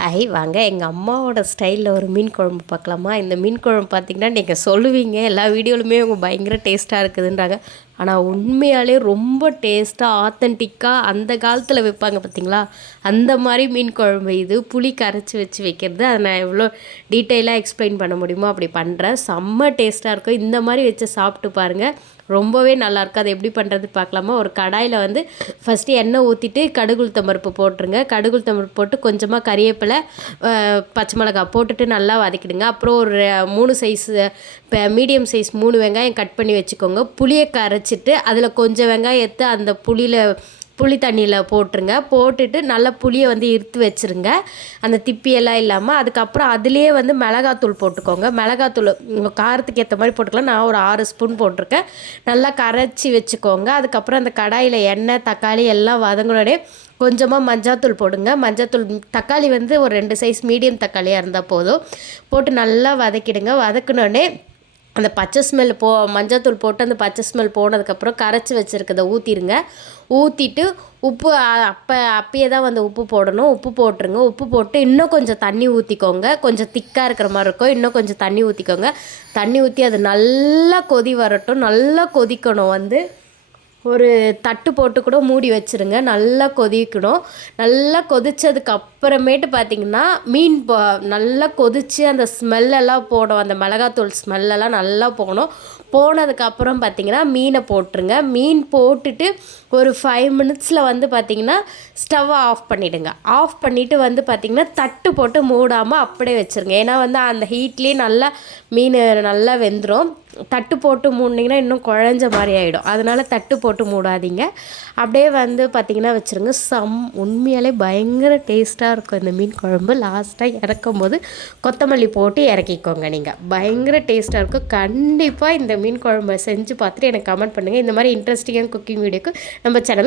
Hi வாங்க எங்கள் அம்மாவோட ஸ்டைலில் ஒரு மீன் குழம்பு பார்க்கலாமா. இந்த மீன் குழம்பு பார்த்திங்கன்னா நீங்கள் சொல்லுவீங்க எல்லா வீடியோலுமே அவங்க பயங்கர டேஸ்ட்டாக இருக்குதுன்றாங்க. ஆனால் உண்மையாலே ரொம்ப டேஸ்ட்டாக ஆத்தென்டிக்காக அந்த காலத்தில் வைப்பாங்க பார்த்திங்களா, அந்த மாதிரி மீன் குழம்பு இது. புளி கரைச்சி வச்சு வைக்கிறது. அதை நான் எவ்வளோ டீட்டெயிலாக எக்ஸ்பிளைன் பண்ண முடியுமோ அப்படி பண்ணுறேன். செம்ம டேஸ்ட்டாக இருக்கும். இந்த மாதிரி வச்சு சாப்பிட்டு பாருங்கள், ரொம்பவே நல்லாயிருக்கும். அது எப்படி பண்ணுறது பார்க்கலாமா. ஒரு கடாயில் வந்து ஃபஸ்ட்டு எண்ணெய் ஊற்றிட்டு கடுகு உளுத்தம் பருப்பு போட்டுருங்க. கடுகு உளுத்தம் பருப்பு போட்டு கொஞ்சமாக கறிவேப்பிலை, பச்சை மிளகாய் போட்டுட்டு நல்லா வதக்கிடுங்க. அப்புறம் ஒரு 3 சைஸ் இப்போ மீடியம் சைஸ் 3 வெங்காயம் கட் பண்ணி வச்சுக்கோங்க. புளியை கரைச்சிட்டு அதில் கொஞ்சம் வெங்காயத்தை அந்த புளி தண்ணியில் போட்டுருங்க. போட்டுட்டு நல்லா புளியை வந்து இறுத்து வச்சுருங்க, அந்த திப்பியெல்லாம் இல்லாமல். அதுக்கப்புறம் அதுலேயே வந்து மிளகாத்தூள் போட்டுக்கோங்க. மிளகாத்தூள் உங்கள் காரத்துக்கு ஏற்ற மாதிரி போட்டுக்கலாம். நான் ஒரு 6 ஸ்பூன் போட்டிருக்கேன். நல்லா கரைச்சி வச்சுக்கோங்க. அதுக்கப்புறம் அந்த கடாயில் எண்ணெய் தக்காளி எல்லாம் வதங்கினோடனே கொஞ்சமாக மஞ்சாத்தூள் போடுங்க. மஞ்சத்தூள், தக்காளி வந்து ஒரு 2 சைஸ் மீடியம் தக்காளியாக இருந்தால் போதும். போட்டு நல்லா வதக்கிடுங்க. வதக்கினோடனே அந்த பச்சை ஸ்மெல் மஞ்சத்தூள் போட்டு அந்த பச்சை ஸ்மெல் போனதுக்கப்புறம் கரைச்சி வச்சுருக்கதை ஊற்றிடுங்க. ஊற்றிட்டு உப்பு அப்பயே தான் வந்து உப்பு போடணும். உப்பு போட்டுருங்க. உப்பு போட்டு இன்னும் கொஞ்சம் தண்ணி ஊற்றிக்கோங்க. கொஞ்சம் திக்காக இருக்கிற மாதிரி இருக்கும். இன்னும் கொஞ்சம் தண்ணி ஊற்றிக்கோங்க. தண்ணி ஊற்றி அது நல்லா கொதி வரட்டும். நல்லா கொதிக்கணும். வந்து ஒரு தட்டு போட்டு கூட மூடி வச்சுருங்க. நல்லா கொதிக்கணும். நல்லா கொதித்ததுக்கு அப்புறமேட்டு பார்த்திங்கன்னா மீன் நல்லா கொதித்து அந்த ஸ்மெல்லெல்லாம் போடும். அந்த மிளகாத்தூள் ஸ்மெல்லெல்லாம் நல்லா போகணும். போனதுக்கப்புறம் பார்த்திங்கன்னா மீனை போட்டுருங்க. மீன் போட்டுட்டு ஒரு 5 மினிட்ஸில் வந்து பார்த்திங்கன்னா ஸ்டவ்வை ஆஃப் பண்ணிவிடுங்க. ஆஃப் பண்ணிவிட்டு வந்து பார்த்திங்கன்னா தட்டு போட்டு மூடாமல் அப்படியே வச்சுருங்க. ஏன்னா வந்து அந்த ஹீட்லேயே நல்லா மீன் நல்லா வெந்துடும். தட்டு போட்டு மூடினீங்கன்னா இன்னும் குழஞ்ச மாதிரி ஆகிடும். அதனால் தட்டு போட்டு மூடாதீங்க. அப்படியே வந்து பார்த்திங்கன்னா வச்சுருங்க. உண்மையாலே பயங்கர டேஸ்ட்டாக இருக்கும் இந்த மீன் குழம்பு. லாஸ்ட்டாக இறக்கும் போது கொத்தமல்லி போட்டு இறக்கிக்கோங்க. நீங்கள் பயங்கர டேஸ்ட்டாக இருக்கும். கண்டிப்பாக இந்த மீன் குழம்பை செஞ்சு பார்த்துட்டு எனக்கு கமெண்ட் பண்ணுங்கள். இந்த மாதிரி இன்ட்ரெஸ்டிங்கான குக்கிங் வீடியோக்கு நம்ம சேனல்